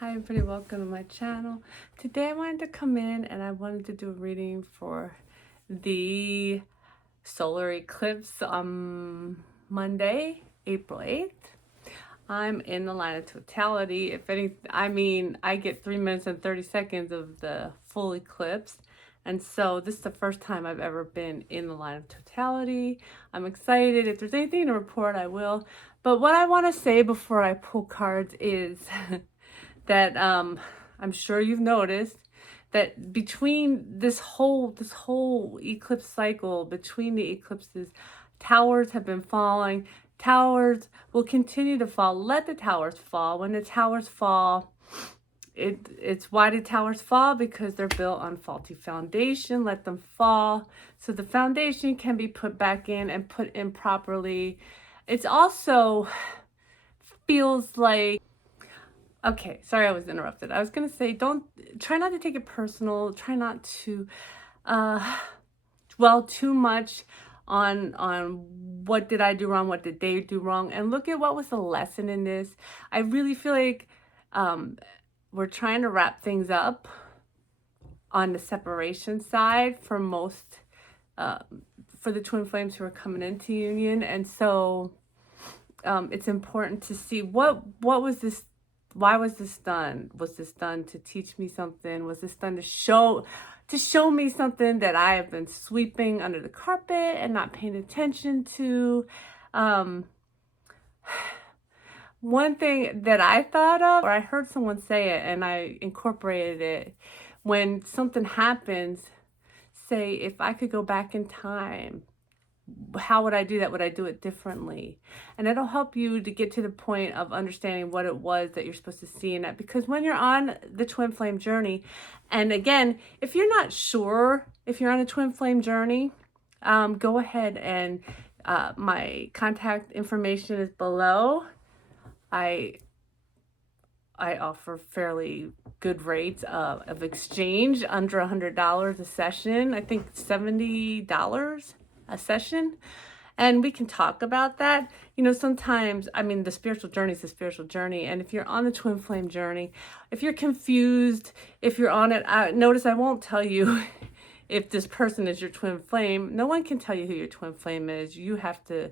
Hi everybody, welcome to my channel. Today I wanted to come in and I wanted to do a reading for the solar eclipse on Monday, April 8th. I'm in the line of totality. I get 3 minutes and 30 seconds of the full eclipse. And so this is the first time I've ever been in the line of totality. I'm excited. If there's anything to report, I will. But what I want to say before I pull cards is that I'm sure you've noticed that between this whole eclipse cycle, between the eclipses, towers have been falling. Towers will continue to fall. Let the towers fall. When the towers fall, it's why did towers fall? Because they're built on faulty foundation. Let them fall so the foundation can be put back in and put in properly. It's also feels like, okay, sorry I was interrupted. I was gonna say, try not to take it personal. Try not to dwell too much on what did I do wrong, what did they do wrong, and look at what was the lesson in this. I really feel like we're trying to wrap things up on the separation side for most, for the twin flames who are coming into union, and so it's important to see what was this. Why was this done? Was this done to teach me something? Was this done to show me something that I have been sweeping under the carpet and not paying attention to? One thing that I thought of, or I heard someone say it and I incorporated it, when something happens, say, if I could go back in time, how would I do that? Would I do it differently? And it'll help you to get to the point of understanding what it was that you're supposed to see in that. Because when you're on the twin flame journey, and again, if you're not sure if you're on a twin flame journey, go ahead and my contact information is below. I offer fairly good rates of exchange, under $100 a session. I think $70 a session, and we can talk about that. You know, sometimes, I mean, the spiritual journey is the spiritual journey, and if you're on the twin flame journey, if you're confused, if you're on it, notice I won't tell you if this person is your twin flame. No one can tell you who your twin flame is. You have to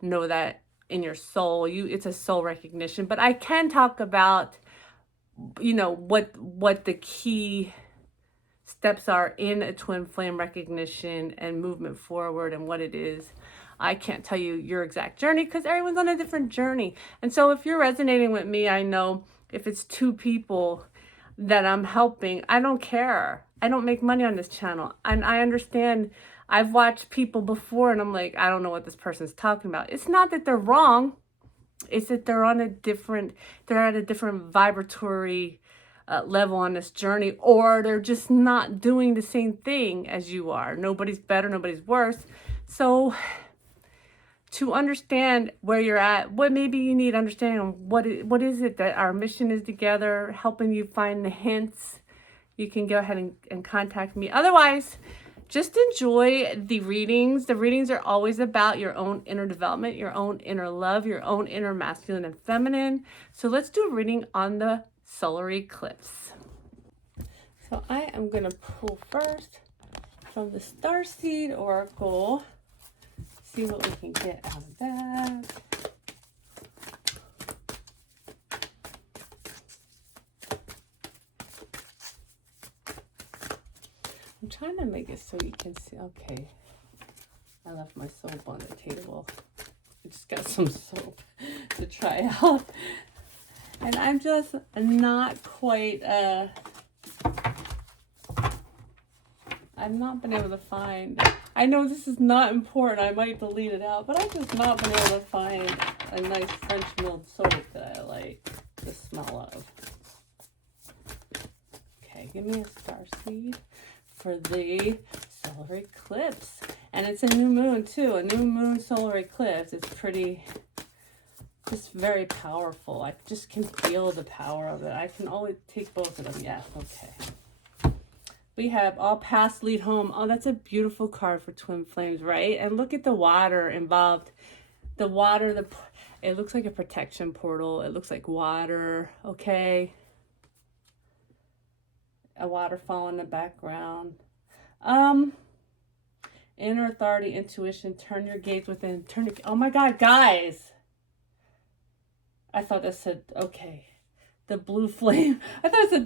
know that in your soul. It's a soul recognition. But I can talk about, you know, what the key steps are in a twin flame recognition and movement forward and what it is. I can't tell you your exact journey because everyone's on a different journey. And so if you're resonating with me, I know if it's 2 people that I'm helping, I don't care. I don't make money on this channel. And I understand. I've watched people before and I'm like, I don't know what this person's talking about. It's not that they're wrong. It's that they're at a different vibratory level on this journey, or they're just not doing the same thing as you are. Nobody's better, nobody's worse. So to understand where you're at, what maybe you need understanding on what is it that our mission is together, helping you find the hints, you can go ahead and contact me. Otherwise, just enjoy the readings. The readings are always about your own inner development, your own inner love, your own inner masculine and feminine. So let's do a reading on the solar eclipse. So I am going to pull first from the Starseed Oracle. See what we can get out of that. I'm trying to make it so you can see. Okay, I left my soap on the table. I just got some soap to try out. And I'm just not quite, I've not been able to find, I know this is not important, I might delete it out, but I've just not been able to find a nice French milled soap that I like the smell of. Okay, give me a starseed for the solar eclipse. And it's a new moon too, a new moon solar eclipse. It's pretty, just very powerful. I just can feel the power of it. I can always take both of them. Yes, okay. We have all paths lead home. Oh, that's a beautiful card for twin flames, right? And look at the water involved. The water, it looks like a protection portal. It looks like water, okay? a waterfall in the background. Inner authority, intuition, turn your gaze within, oh my God, guys. I thought that said, okay, the blue flame. I thought it said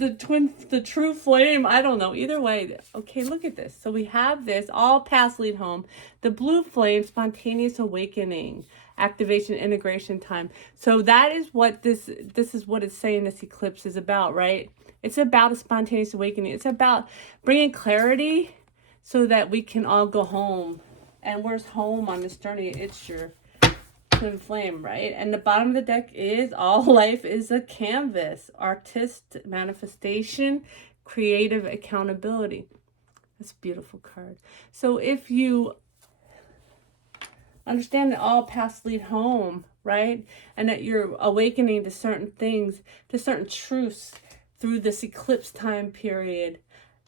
the true flame. I don't know. Either way, okay, look at this. So we have this, all paths lead home. The blue flame, spontaneous awakening, activation, integration time. So that is what this is what it's saying this eclipse is about, right? It's about a spontaneous awakening. It's about bringing clarity so that we can all go home. And where's home on this journey? It's your twin flame, right? And the bottom of the deck is all life is a canvas, artist manifestation, creative accountability. That's a beautiful card. So if you understand that all paths lead home, right? And that you're awakening to certain things, to certain truths through this eclipse time period,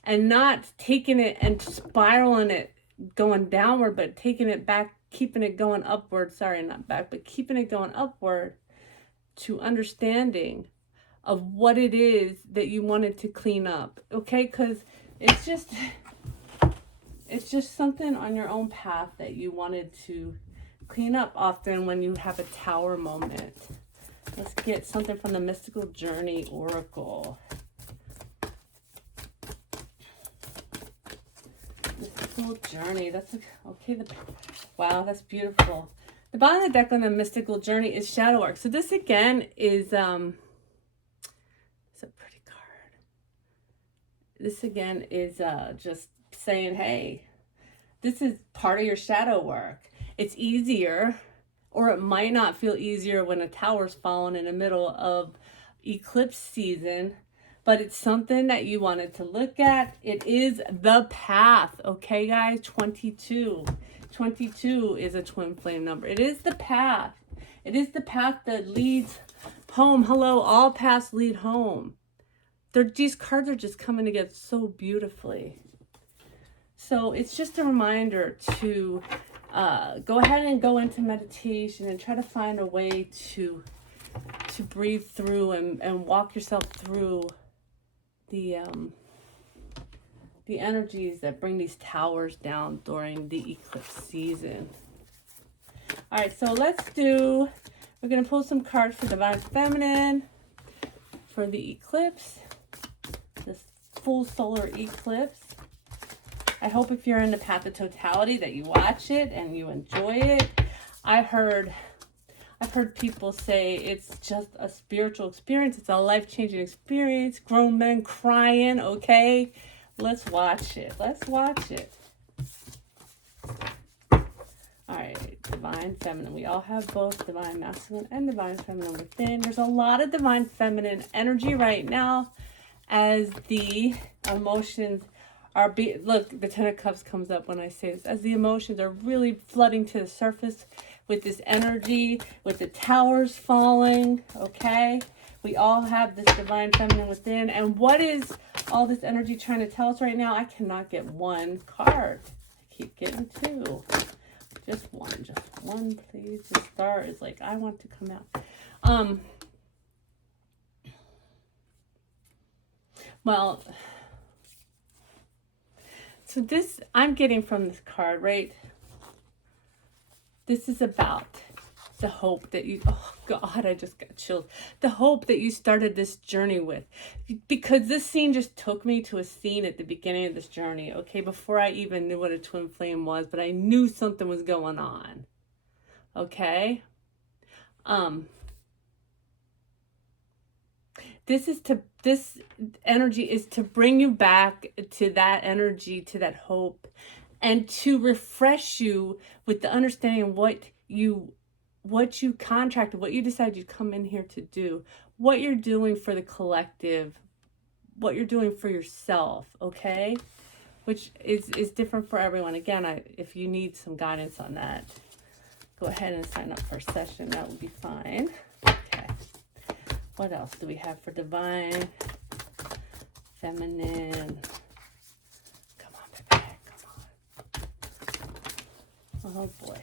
and not taking it and spiraling it going downward, but taking it back, keeping it going upward. Sorry, not back, but keeping it going upward to understanding of what it is that you wanted to clean up. Okay? Because it's just something on your own path that you wanted to clean up often when you have a tower moment. Let's get something from the Mystical Journey Oracle. Mystical Journey. That's okay. Wow, that's beautiful. The bottom of the deck on the Mystical Journey is Shadow Arc. So this again is it's a pretty card. This again is just saying, hey, this is part of your shadow work. It's easier, or it might not feel easier when a tower's fallen in the middle of eclipse season, but it's something that you wanted to look at. It is the path, okay, guys? 22. 22 is a twin flame number. It is the path. It is the path that leads home. Hello, all paths lead home. These cards are just coming together so beautifully. So it's just a reminder to go ahead and go into meditation and try to find a way to breathe through and walk yourself through the energies that bring these towers down during the eclipse season. All right, so we're going to pull some cards for Divine Feminine for the eclipse, this full solar eclipse. I hope if you're in the path of totality that you watch it and you enjoy it. I've heard people say it's just a spiritual experience. It's a life-changing experience. Grown men crying, okay? Let's watch it. Let's watch it. All right, Divine Feminine. We all have both Divine Masculine and Divine Feminine within. There's a lot of Divine Feminine energy right now as the emotions look, the Ten of Cups comes up when I say this. As the emotions are really flooding to the surface with this energy, with the towers falling, okay? We all have this Divine Feminine within. And what is all this energy trying to tell us right now? I cannot get one card. I keep getting two. Just one, please. The star is like, I want to come out. Well, so this, I'm getting from this card, right? This is about the hope that you, oh God, I just got chills. The hope that you started this journey with. Because this scene just took me to a scene at the beginning of this journey, okay? Before I even knew what a twin flame was, but I knew something was going on, okay? This energy is to bring you back to that energy, to that hope, and to refresh you with the understanding of what you contracted, what you decided you'd come in here to do, what you're doing for the collective, what you're doing for yourself, okay? Which is different for everyone. Again, if you need some guidance on that, go ahead and sign up for a session. That would be fine. Okay. What else do we have for Divine Feminine? Come on, baby. Come on. Oh, boy.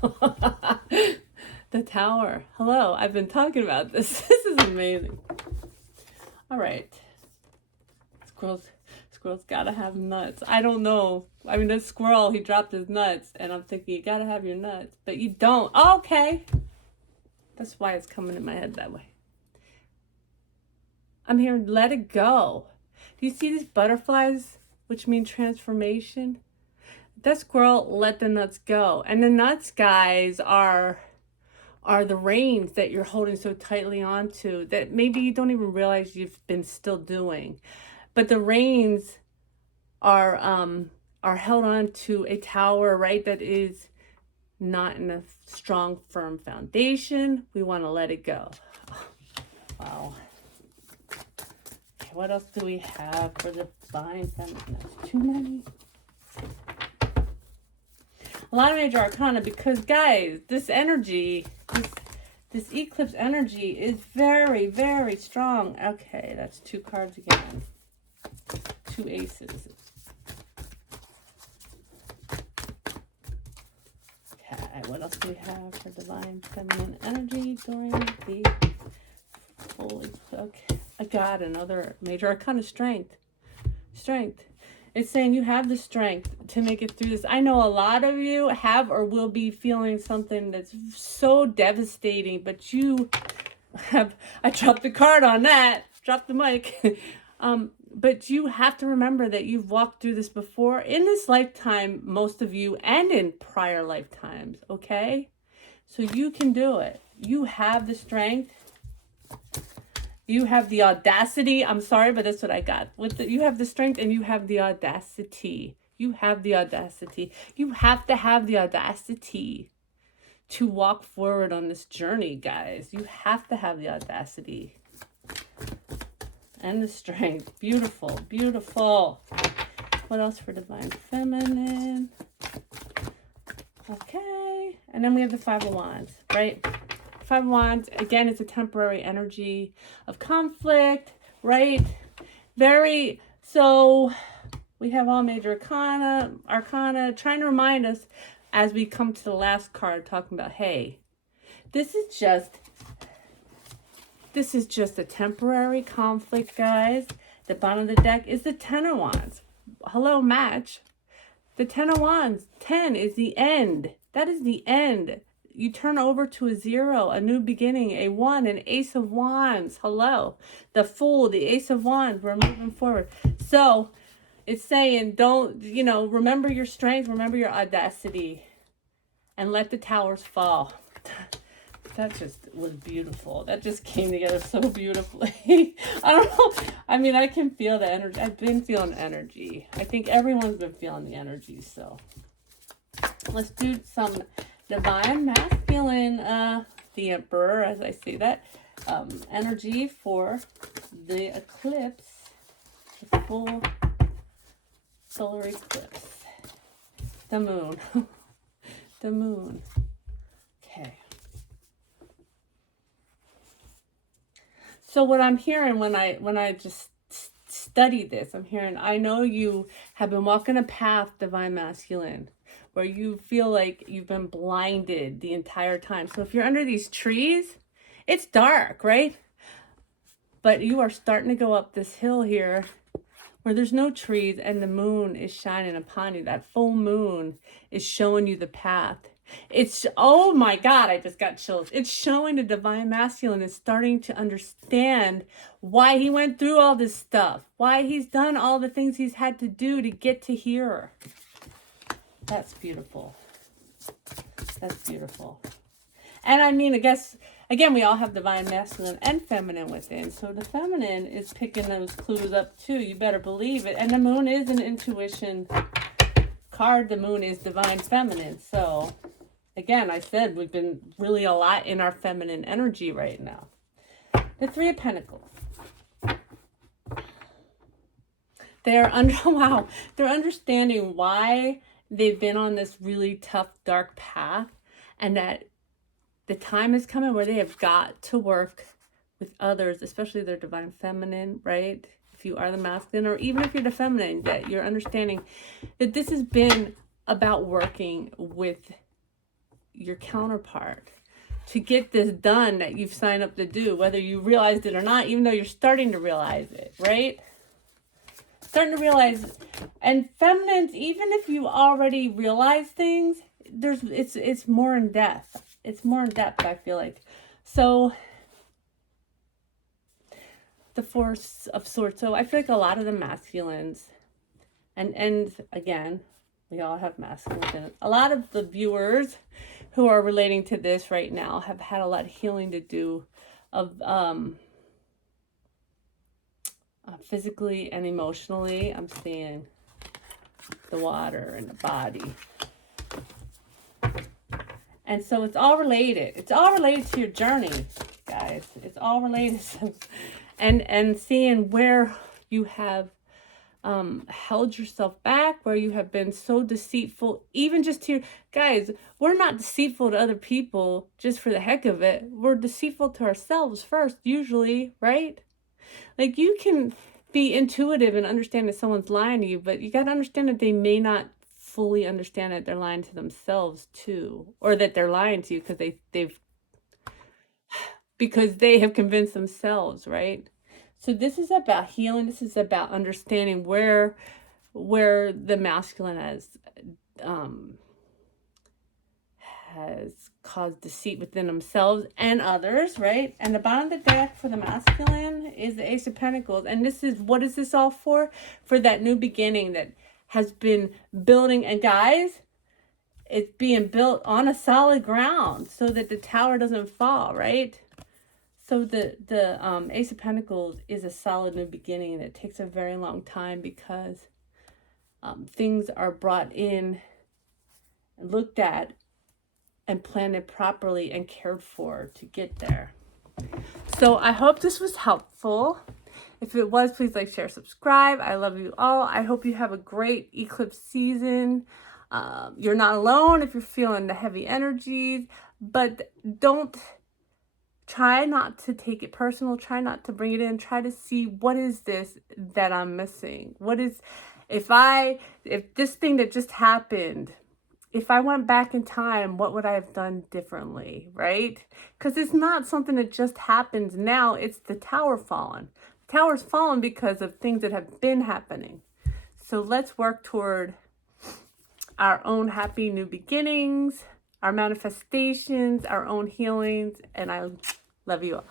The Tower. Hello, I've been talking about this. This is amazing. All right. Squirrel's gotta have nuts. I don't know. I mean, this squirrel, he dropped his nuts, and I'm thinking, you gotta have your nuts, but you don't. Okay. That's why it's coming in my head that way. I'm hearing let it go. Do you see these butterflies, which mean transformation? That squirrel let the nuts go. And the nuts, guys, are the reins that you're holding so tightly onto that maybe you don't even realize you've been still doing. But the reins are held on to a tower, right, that is not in a strong, firm foundation. We want to let it go. Wow. Okay, what else do we have for the divine feminine? That's too many. A lot of major arcana, because guys, this energy, this eclipse energy is very, very strong. Okay, that's 2 cards again. 2 aces. Okay, what else do we have for divine feminine energy during the full eclipse? Okay, I got another major arcana, strength. Strength. It's saying you have the strength to make it through this. I know a lot of you have or will be feeling something that's so devastating, but you have, I dropped the card on that, dropped the mic. But you have to remember that you've walked through this before in this lifetime, most of you, and in prior lifetimes, okay? So you can do it. You have the strength. You have the audacity. I'm sorry, but that's what I got. You have the strength and you have the audacity. You have the audacity. You have to have the audacity to walk forward on this journey, guys. You have to have the audacity and the strength. Beautiful, beautiful. What else for divine feminine? Okay. And then we have the 5 of Wands, right? 5 of Wands, again, it's a temporary energy of conflict, right? So we have all major arcana, trying to remind us as we come to the last card, talking about, hey, this is just a temporary conflict, guys. The bottom of the deck is the 10 of Wands. Hello, match. The 10 of Wands, 10 is the end. That is the end. You turn over to a 0, a new beginning, a 1, an Ace of Wands. Hello. The Fool, the Ace of Wands. We're moving forward. So it's saying, don't, remember your strength, remember your audacity, and let the towers fall. That just was beautiful. That just came together so beautifully. I don't know. I mean, I can feel the energy. I've been feeling energy. I think everyone's been feeling the energy. So let's do some divine masculine, the Emperor, as I say that, energy for the eclipse, the full solar eclipse. The moon. The moon. Okay. So what I'm hearing when I just study this, I'm hearing, I know you have been walking a path, divine masculine, where you feel like you've been blinded the entire time. So if you're under these trees, it's dark, right? But you are starting to go up this hill here where there's no trees and the moon is shining upon you. That full moon is showing you the path. It's, oh my God, I just got chills. It's showing the divine masculine is starting to understand why he went through all this stuff, why he's done all the things he's had to do to get to here. That's beautiful. That's beautiful. And I mean, I guess, again, we all have divine masculine and feminine within. So the feminine is picking those clues up too. You better believe it. And the moon is an intuition card. The moon is divine feminine. So again, I said we've been really a lot in our feminine energy right now. The 3 of Pentacles. They're understanding why they've been on this really tough, dark path, and that the time is coming where they have got to work with others, especially their divine feminine, right? If you are the masculine, or even if you're the feminine, that you're understanding that this has been about working with your counterpart to get this done that you've signed up to do, whether you realized it or not, even though you're starting to realize it, right? Starting to realize, and feminines, even if you already realize things, it's more in depth. It's more in depth, I feel like. So the Force of Swords. So I feel like a lot of the masculines, and again, we all have masculines in it. A lot of the viewers who are relating to this right now have had a lot of healing to do of physically and emotionally. I'm seeing the water and the body. And so it's all related. It's all related to your journey, guys. It's all related to, and seeing where you have held yourself back, where you have been so deceitful, even just to guys, we're not deceitful to other people just for the heck of it. We're deceitful to ourselves first, usually, right? Like, you can be intuitive and understand that someone's lying to you, but you got to understand that they may not fully understand that they're lying to themselves too, or that they're lying to you because they have convinced themselves, right? So this is about healing. This is about understanding where the masculine has caused deceit within themselves and others, right? And the bottom of the deck for the masculine is the Ace of Pentacles. And this is, what is this all for? For that new beginning that has been building. And guys, it's being built on a solid ground so that the tower doesn't fall, right? So the Ace of Pentacles is a solid new beginning, and it takes a very long time because things are brought in and looked at and planned properly and cared for to get there. So I hope this was helpful. If it was, please like, share, subscribe. I love you all. I hope you have a great eclipse season. You're not alone if you're feeling the heavy energies, but try not to take it personal. Try not to bring it in. Try to see, what is this that I'm missing? What is, if this thing that just happened, if I went back in time, what would I have done differently, right? Because it's not something that just happens now. It's the tower fallen. The tower's fallen because of things that have been happening. So let's work toward our own happy new beginnings, our manifestations, our own healings, and I love you all.